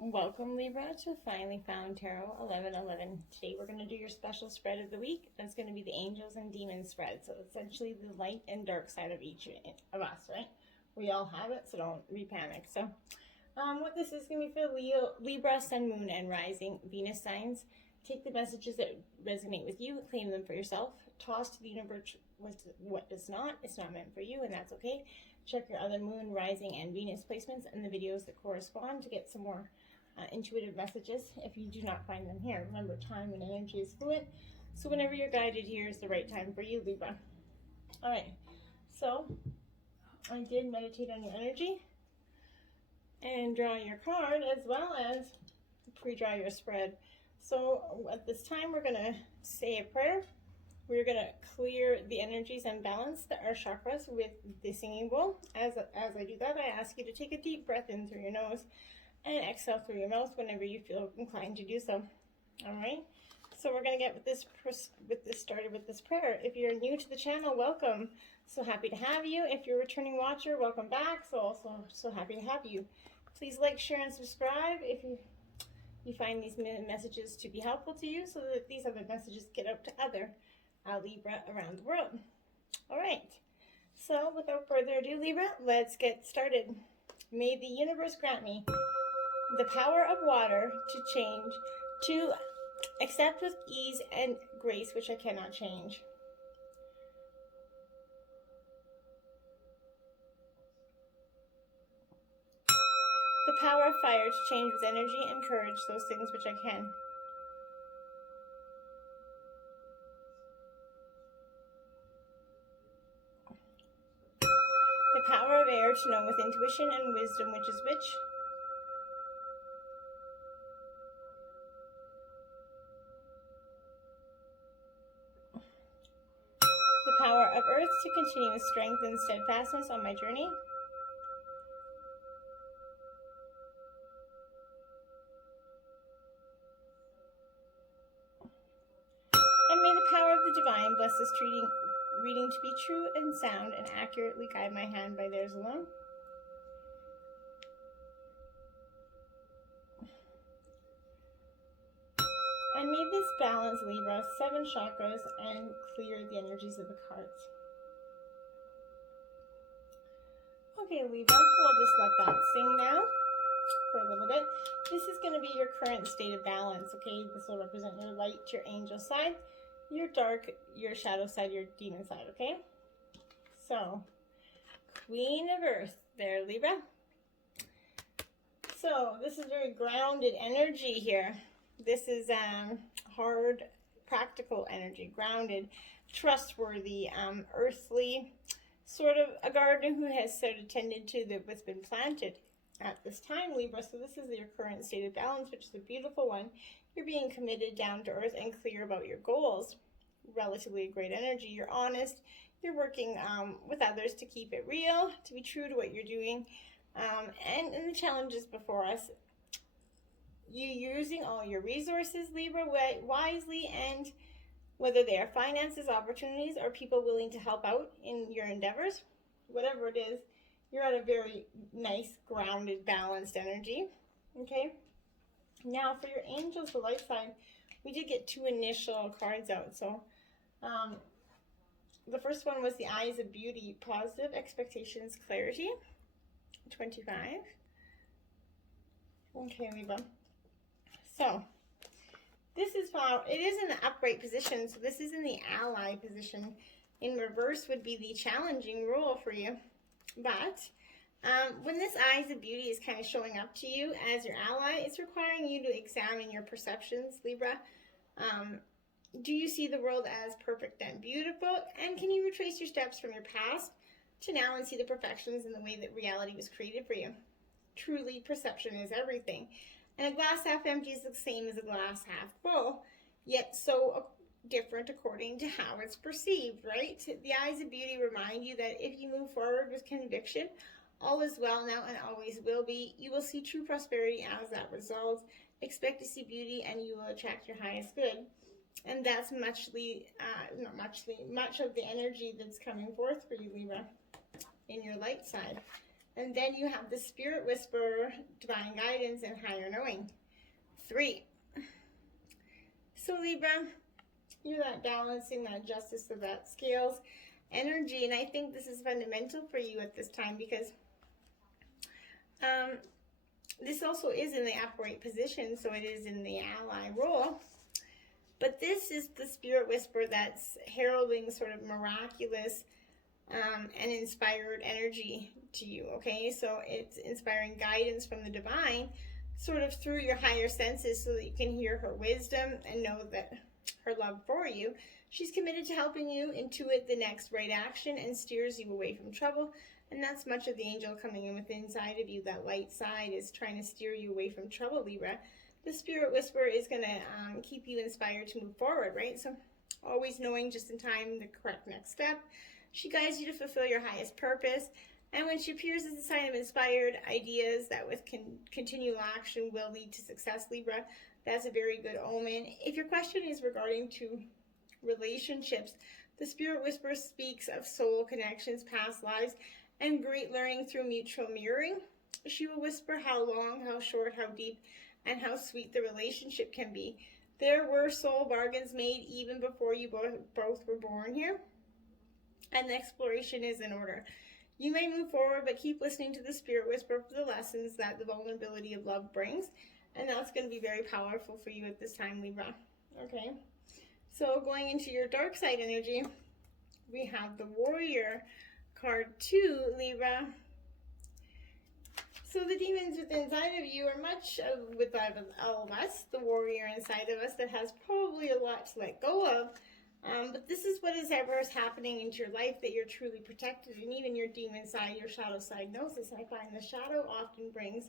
Welcome, Libra, to Finally Found Tarot 1111. Today we're going to do your special spread of the week. That's going to be the angels and demons spread. So essentially the light and dark side of each of us, right? We all have it, so don't be-panic. So what this is going to be for Libra, Sun, Moon, and Rising Venus signs. Take the messages that resonate with you, claim them for yourself. Toss to the universe what does not. It's not meant for you, and that's okay. Check your other Moon, Rising, and Venus placements and the videos that correspond to get some more intuitive messages if you do not find them here. Remember, time and energy is fluid, so whenever you're guided, here is the right time for you, Libra. All right, so I did meditate on your energy and draw your card as well as pre-draw your spread. So at this time, we're going to say a prayer. We're going to clear the energies and balance our chakras with the singing bowl. As I do that, I ask you to take a deep breath in through your nose and exhale through your mouth whenever you feel inclined to do so. All right, so we're going to get with this started with this prayer. If you're new to the channel, welcome. So happy to have you. If you're a returning watcher, welcome back. So happy to have you. Please like, share, and subscribe if you find these messages to be helpful to you, so that these other messages get out to other Libra around the world. All right, so without further ado, Libra, let's get started. May the universe grant me the power of water to change, to accept with ease and grace which I cannot change. The power of fire to change with energy and courage those things which I can. The power of air to know with intuition and wisdom which is which. The power of earth to continue with strength and steadfastness on my journey. And may the power of the divine bless this reading to be true and sound and accurately guide my hand by theirs alone. And may this balance Libra 7 chakras and clear the energies of the cards. Okay, Libra, we'll just let that sing now for a little bit. This is going to be your current state of balance, okay? This will represent your light, your angel side, your dark, your shadow side, your demon side, okay? So, Queen of Earth there, Libra. So, this is very grounded energy here. This is hard, practical energy, grounded, trustworthy, earthly, sort of a gardener who has sort of tended to what's been planted at this time, Libra. So this is your current state of balance, which is a beautiful one. You're being committed, down to earth, and clear about your goals. Relatively great energy. You're honest. You're working with others to keep it real, to be true to what you're doing. And the challenges before us, you're using all your resources, Libra, wisely, and whether they are finances, opportunities, or people willing to help out in your endeavors, whatever it is, you're at a very nice, grounded, balanced energy, okay? Now, for your angels, the light side, we did get 2 initial cards out. So the first one was the Eyes of Beauty, Positive Expectations, Clarity, 25. Okay, Libra. So this is how it is in the upright position. So this is in the ally position. In reverse would be the challenging rule for you. But when this Eyes of Beauty is kind of showing up to you as your ally, it's requiring you to examine your perceptions, Libra. Do you see the world as perfect and beautiful? And can you retrace your steps from your past to now and see the perfections in the way that reality was created for you? Truly, perception is everything. And a glass half empty is the same as a glass half full, yet so different according to how it's perceived, right? The Eyes of Beauty remind you that if you move forward with conviction, all is well now and always will be. You will see true prosperity as that resolves. Expect to see beauty and you will attract your highest good. And that's much of the energy that's coming forth for you, Libra, in your light side. And then you have the Spirit Whisperer, Divine Guidance, and Higher Knowing. 3. So Libra, you're that balancing, that justice of that scales energy. And I think this is fundamental for you at this time because this also is in the upright position, so it is in the ally role. But this is the Spirit Whisper that's heralding sort of miraculous and inspired energy to you, okay? So it's inspiring guidance from the divine, sort of through your higher senses so that you can hear her wisdom and know that her love for you. She's committed to helping you intuit the next right action and steers you away from trouble. And that's much of the angel coming in within inside of you. That light side is trying to steer you away from trouble, Libra. The Spirit Whisperer is going to keep you inspired to move forward, right? So always knowing just in time the correct next step. She guides you to fulfill your highest purpose. And when she appears as a sign of inspired ideas that with continual action will lead to success, Libra, that's a very good omen. If your question is regarding to relationships, the Spirit Whisperer speaks of soul connections, past lives, and great learning through mutual mirroring. She will whisper how long, how short, how deep, and how sweet the relationship can be. There were soul bargains made even before you both were born here, and the exploration is in order. You may move forward, but keep listening to the Spirit Whisper for the lessons that the vulnerability of love brings, and that's going to be very powerful for you at this time, Libra. Okay, so going into your dark side energy, we have the Warrior card 2, Libra. So the demons within inside of you are much of, with all of us, the warrior inside of us that has probably a lot to let go of. But this is what is ever is happening into your life, that you're truly protected. And even your demon side, your shadow side knows this. I find the shadow often brings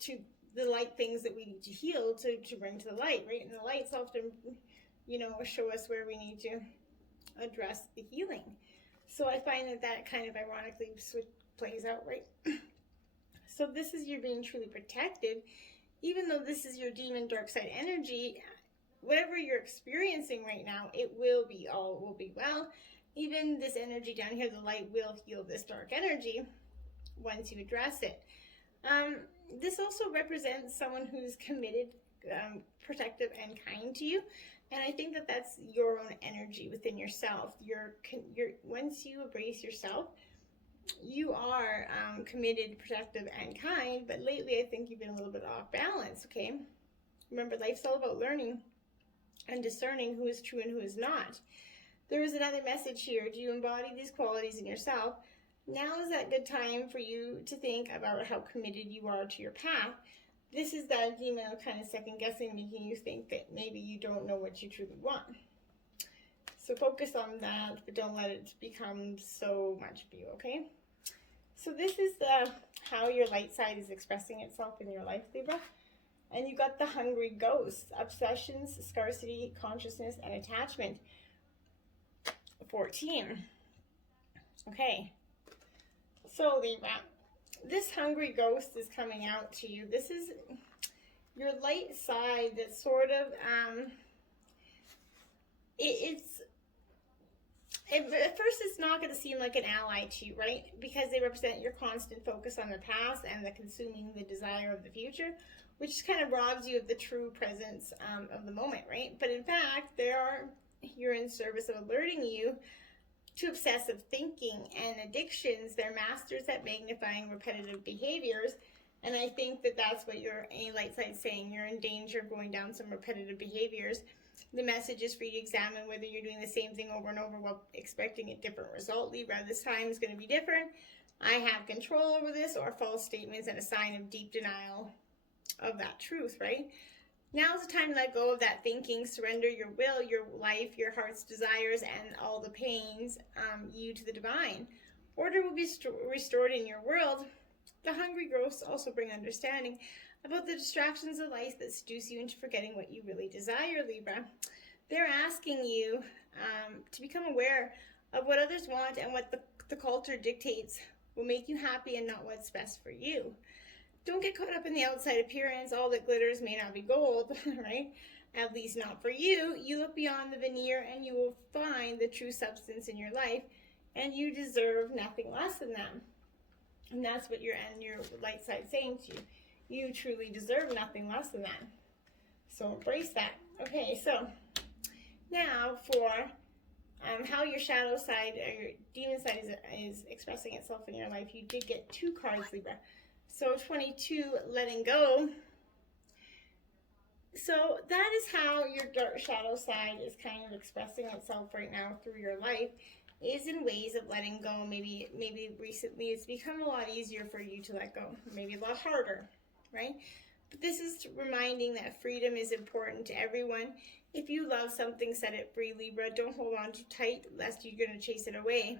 to the light things that we need to heal to bring to the light, right? And the lights often, show us where we need to address the healing. So I find that kind of ironically plays out, right? So this is you being truly protected, even though this is your demon dark side energy. Whatever you're experiencing right now, it will be well. Even this energy down here, the light will heal this dark energy once you address it. This also represents someone who's committed, protective, and kind to you. And I think that that's your own energy within yourself. Once you embrace yourself, you are committed, protective, and kind. But lately, I think you've been a little bit off balance, okay? Remember, life's all about learning and discerning who is true and who is not. There is another message here. Do you embody these qualities in yourself? Now is that good time for you to think about how committed you are to your path. This is that demon kind of second guessing, making you think that maybe you don't know what you truly want. So focus on that, but don't let it become so much of you, okay? So this is how your light side is expressing itself in your life, Libra. And you got the hungry ghosts, obsessions, scarcity, consciousness, and attachment. 14. Okay. So Libra, this hungry ghost is coming out to you. This is your light side that's sort of, at first it's not going to seem like an ally to you, right? Because they represent your constant focus on the past and the consuming the desire of the future, which kind of robs you of the true presence of the moment, right? But in fact, they are here in service of alerting you to obsessive thinking and addictions. They're masters at magnifying repetitive behaviors. And I think that that's what your light side is saying. You're in danger of going down some repetitive behaviors. The message is for you to examine whether you're doing the same thing over and over while expecting a different result. Libra, this time is going to be different. I have control over this, or false statements and a sign of deep denial of that truth, right? Now's the time to let go of that thinking, surrender your will, your life, your heart's desires, and all the pains, you to the divine. Order will be restored in your world. The hungry ghosts also bring understanding about the distractions of life that seduce you into forgetting what you really desire, Libra. They're asking you to become aware of what others want and what the culture dictates will make you happy and not what's best for you. Don't get caught up in the outside appearance. All that glitters may not be gold, right? At least not for you. You look beyond the veneer and you will find the true substance in your life, and you deserve nothing less than them. And that's what your light side is saying to you. You truly deserve nothing less than that. So embrace that. Okay, so now for how your shadow side or your demon side is expressing itself in your life. You did get 2 cards, Libra. So 22, letting go. So that is how your dark shadow side is kind of expressing itself right now through your life, is in ways of letting go. Maybe recently it's become a lot easier for you to let go, maybe a lot harder, right? But this is reminding that freedom is important to everyone. If you love something, set it free, Libra. Don't hold on too tight, lest you're going to chase it away.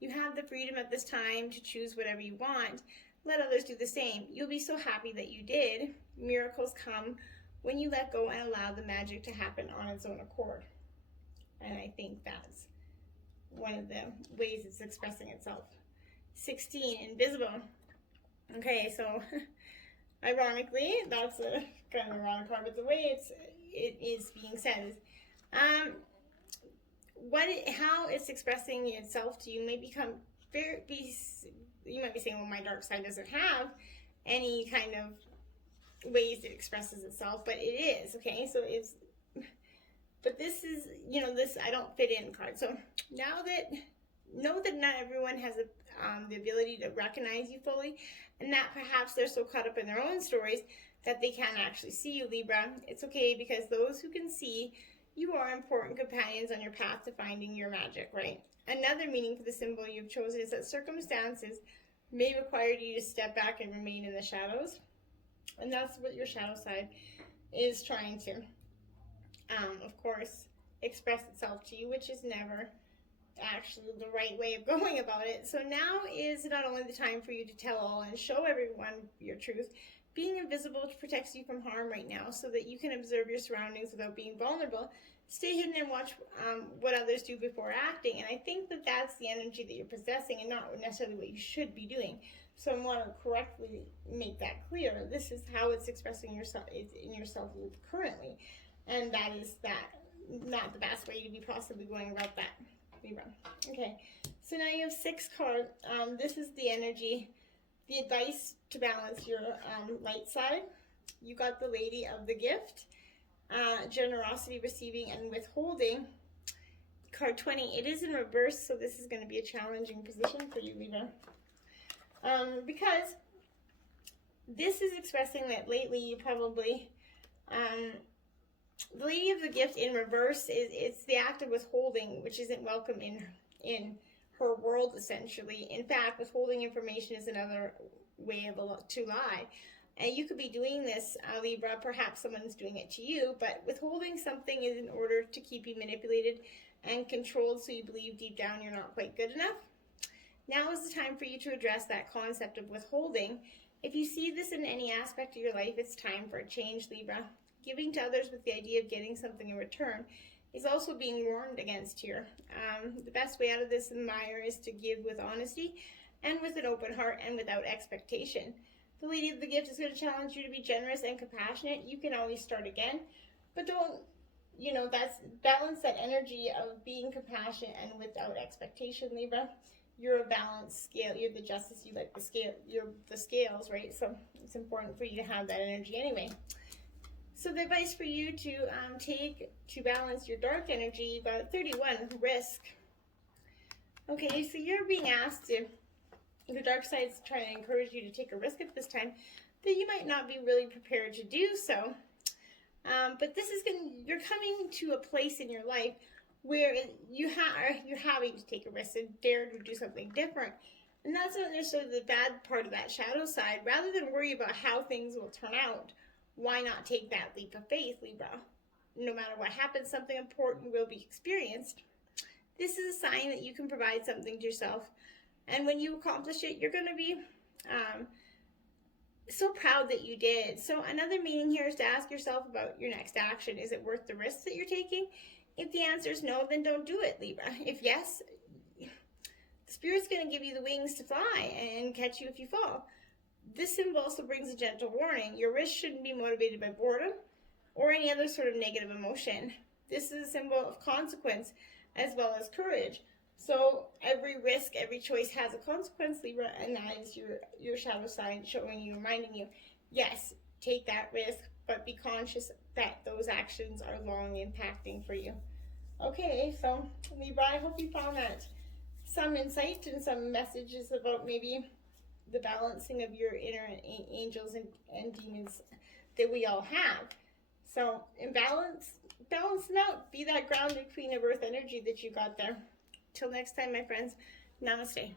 You have the freedom at this time to choose whatever you want. Let others do the same. You'll be so happy that you did. Miracles come when you let go and allow the magic to happen on its own accord. And I think that's one of the ways it's expressing itself. 16, invisible. Okay, so ironically, that's a kind of ironic card, but the way it is being said is, how it's expressing itself to you may become you might be saying, well, my dark side doesn't have any kind of ways it expresses itself, but it is, okay? So but this is, this I don't fit in card. So know that not everyone has the ability to recognize you fully, and that perhaps they're so caught up in their own stories that they can't actually see you, Libra. It's okay, because those who can see you are important companions on your path to finding your magic, right? Another meaning for the symbol you've chosen is that circumstances may require you to step back and remain in the shadows. And that's what your shadow side is trying to, of course, express itself to you, which is never actually the right way of going about it. So now is not only the time for you to tell all and show everyone your truth. Being invisible protects you from harm right now, so that you can observe your surroundings without being vulnerable. Stay hidden and watch what others do before acting. And I think that that's the energy that you're possessing, and not necessarily what you should be doing. So I want to correctly make that clear. This is how it's expressing yourself in yourself currently, and that is not the best way to be possibly going about that, Libra. Okay, so now you have 6 cards. This is the energy, the advice to balance your light side. You got the Lady of the Gift, generosity, receiving, and withholding. Card 20. It is in reverse, so this is going to be a challenging position for you, Libra. Because this is expressing that lately you probably, the Lady of the Gift in reverse it's the act of withholding, which isn't welcome in her world, essentially. In fact, withholding information is another way to lie. And you could be doing this, Libra, perhaps someone's doing it to you, but withholding something is in order to keep you manipulated and controlled, so you believe deep down you're not quite good enough. Now is the time for you to address that concept of withholding. If you see this in any aspect of your life, it's time for a change, Libra. Giving to others with the idea of getting something in return is also being warned against here. The best way out of this mire is to give with honesty and with an open heart and without expectation. The Lady of the Gift is going to challenge you to be generous and compassionate. You can always start again, but don't, that's balance that energy of being compassionate and without expectation, Libra. You're a balanced scale. You're the justice. You like the scale. You're the scales, right? So it's important for you to have that energy anyway. So the advice for you to take to balance your dark energy, about 31, risk. Okay, so you're being asked to, the dark side is trying to encourage you to take a risk at this time that you might not be really prepared to do so. But this is you're coming to a place in your life where you're having to take a risk and dare to do something different. And that's not necessarily the bad part of that shadow side. Rather than worry about how things will turn out, why not take that leap of faith, Libra? No matter what happens, something important will be experienced. This is a sign that you can provide something to yourself. And when you accomplish it, you're going to be so proud that you did. So another meaning here is to ask yourself about your next action. Is it worth the risks that you're taking? If the answer is no, then don't do it, Libra. If yes, the Spirit's going to give you the wings to fly and catch you if you fall. This symbol also brings a gentle warning. Your risk shouldn't be motivated by boredom or any other sort of negative emotion. This is a symbol of consequence as well as courage. So every risk, every choice has a consequence, Libra, and that is your shadow sign showing you, reminding you, yes, take that risk, but be conscious that those actions are long impacting for you. Okay, so Libra, I hope you found that some insight and some messages about maybe the balancing of your inner angels and demons that we all have. So in balance them out. Be that grounded queen of earth energy that you got there. Till next time, my friends, namaste.